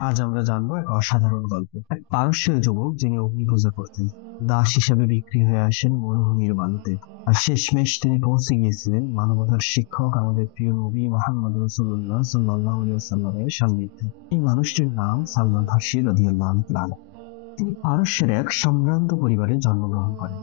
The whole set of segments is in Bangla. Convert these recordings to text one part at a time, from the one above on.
আজ আমরা জানবো এক অসাধারণ গল্প। এক পারস্যের যুবক যিনি অগ্নি পূজা করতেন, দাস হিসেবে বিক্রি হয়ে আসেন মরুভূমির বালুতে। আর শেষমেশ তিনি পৌঁছে গিয়েছিলেন মানবতার শিক্ষক আমাদের প্রিয় নবী মুহাম্মদ রাসূলুল্লাহ সাল্লাল্লাহু আলাইহি ওয়াসাল্লামের সান্নিধ্যে। এই মানুষটির নাম সালমান ফার্সি রাদিয়াল্লাহু তাআলা। তিনি পারস্যের এক সম্ভ্রান্ত পরিবারে জন্মগ্রহণ করেন।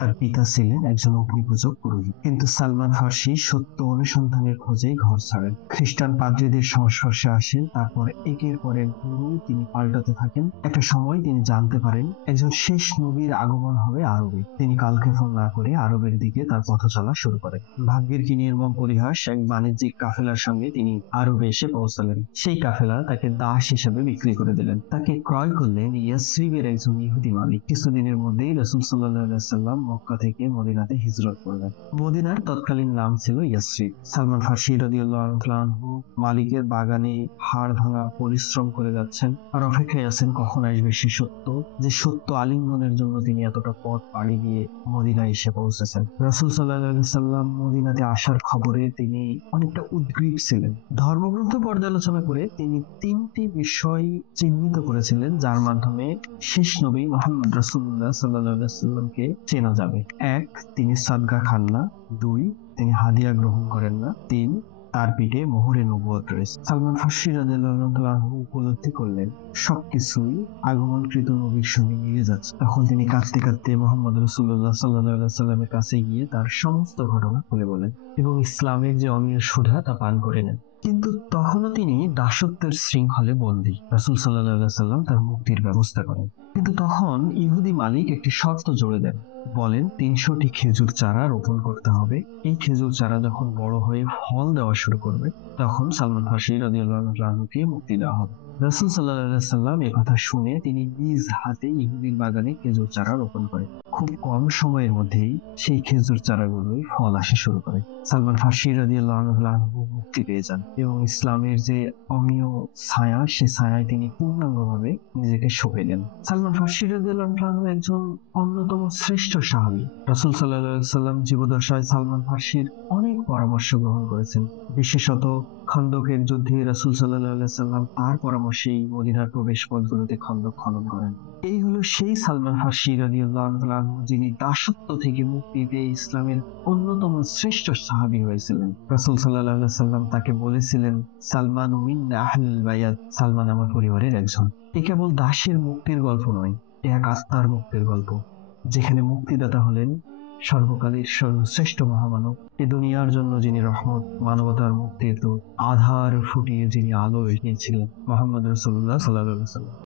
তার পিতা ছিলেন একজন অগ্নিপূজক পুরোহিত, কিন্তু সালমান ফার্সি সত্য অনুসন্ধানের খোঁজে ঘর ছাড়েন, খ্রিস্টান পাদ্রীদের সংস্পর্শে আসেন। তারপর একের পর এক গুরু তিনি পাল্টাতে থাকেন। একটা সময় তিনি জানতে পারেন একজন শেষ নবীর আগমন হবে আরবে। তিনি কালক্ষেপণ না করে আরবের দিকে তার পথ চলা শুরু করেন। ভাগ্যের কি নির্মম পরিহাস, এক বাণিজ্যিক কাফেলার সঙ্গে তিনি আরবে এসে পৌঁছালেন। সেই কাফেলা তাকে দাস হিসেবে বিক্রি করে দিলেন। তাকে ক্রয় করলেন ইয়াসরিবের একজন ইহুদি মালিক। কিছুদিনের মধ্যেই রাসূল সাল্লাল্লাহু আলাইহি ওয়াসাল্লাম মক্কা থেকে মদিনাতে হিজরত করলেন। মদিনার তৎকালীন নাম ছিল ইয়াসরিব। সালমান ফার্সি রাদিয়াল্লাহু তাআলা আনহু মালিকের বাগানে হাড় ভাঙা পরিশ্রম করে যাচ্ছেন, আর অপেক্ষায় আছেন কখন আসবে সে সত্য, যে সত্য আলিঙ্গনের জন্য তিনি এতটা পথ পাড়ি দিয়ে মদিনায় এসে পৌঁছেছেন। রাসূল সাল্লাল্লাহু আলাইহি ওয়াসাল্লাম মদিনাতে আসার খবরে তিনি অনেকটা উদ্গ্রীব ছিলেন। ধর্মগ্রন্থ পর্যালোচনা করে তিনি তিনটি বিষয় চিহ্নিত করেছিলেন যার মাধ্যমে শেষ নবী মুহাম্মদ রাসূলুল্লাহ সাল্লাল্লাহু আলাইহি ওয়াসাল্লামকে চেনা যাবে। এক, তিনি সাদগা খান না। দুই, তিনি হাদিয়া গ্রহণ করেন না। তিন, তার পিঠে মোহরে নবুয়ত রয়েছে। সালমান ফার্সি রাদিয়াল্লাহু তাআলা আনহু উপলব্ধি করলেন সবকিছুই আগমনকৃত নবীর সঙ্গে মিলে যাচ্ছে। তখন তিনি কাঁদতে কাঁদতে মুহাম্মদ রাসূলুল্লাহ সাল্লাল্লাহু আলাইহি ওয়াসাল্লামের কাছে গিয়ে তার সমস্ত ঘটনা খুলে বলেন এবং ইসলামের যে অমীয় সুধা তা পান করে নেন। কিন্তু তখনও তিনি দাসত্বের শৃঙ্খলে বন্দী। রাসূল সাল্লাল্লাহু আলাইহি ওয়াসাল্লাম তার মুক্তির ব্যবস্থা করেন। কিন্তু তখন ইহুদি মালিক একটি শর্ত জুড়ে দেন। বলেন ৩০০টি খেজুর চারা রোপণ করতে হবে। এই খেজুর চারা যখন বড় হয়ে ফল দেওয়া শুরু করবে, তখন সালমান ফার্সি রাদিয়াল্লাহু আনহুকে মুক্তি দেওয়া হবে। রাসূল সাল্লাল্লাহু আলাইহি ওয়াসাল্লাম এই কথা শুনে তিনি নিজ হাতে ইহুদির বাগানে খেজুর চারা রোপণ করেন। খুব কম সময়ের মধ্যেই সেই খেজুর চারাগুলোই ফল আসা শুরু করে। সালমান ফার্সি রাদিয়াল্লাহু আনহু মুক্তি পেয়ে যান এবং ইসলামের যে অমীয় ছায়া, সে ছায়ায় তিনি পূর্ণাঙ্গভাবে নিজেকে সঁপে দেন। সালমান ফার্সি রাদিয়াল্লাহু আনহু একজন অন্যতম শ্রেষ্ঠ সাহাবী। রাসূল সাল্লাল্লাহু আলাইহি ওয়াসাল্লাম জীবদ্দশায় সালমান ফার্সির অনেক পরামর্শ গ্রহণ করেছেন। বিশেষত খন্দকের যুদ্ধে রাসূল সাল্লাল্লাহু আলাইহি ওয়াসাল্লাম তার পরামর্শেই মদিনার প্রবেশ পথগুলোতে খন্দক খনন করেন। এই হলো সেই সালমান ফার্সি রাদিয়াল্লাহু আনহু যিনি দাসত্ব থেকে মুক্তি পেয়ে ইসলামের অন্যতম শ্রেষ্ঠ সাহাবী হয়েছিলেন। রাসূল সাল্লাল্লাহু আলাইহি ওয়াসাল্লাম তাকে বলেছিলেন, সালমান মিন আহলিল বাইত, সালমান আমার পরিবারের একজন। এ কেবল দাসের মুক্তির গল্প নয়, এ এক আত্মার মুক্তির গল্প, যেখানে মুক্তিদাতা হলেন সর্বকালের সর্বশ্রেষ্ঠ মহামানব, এ দুনিয়ার জন্য যিনি রহমত, মানবতার মুক্তির দূত, আধার ফুটিয়ে যিনি আলো এগিয়েছিলেন, মুহাম্মদ রাসূলুল্লাহ সাল্লাল্লাহু আলাইহি ওয়াসাল্লাম।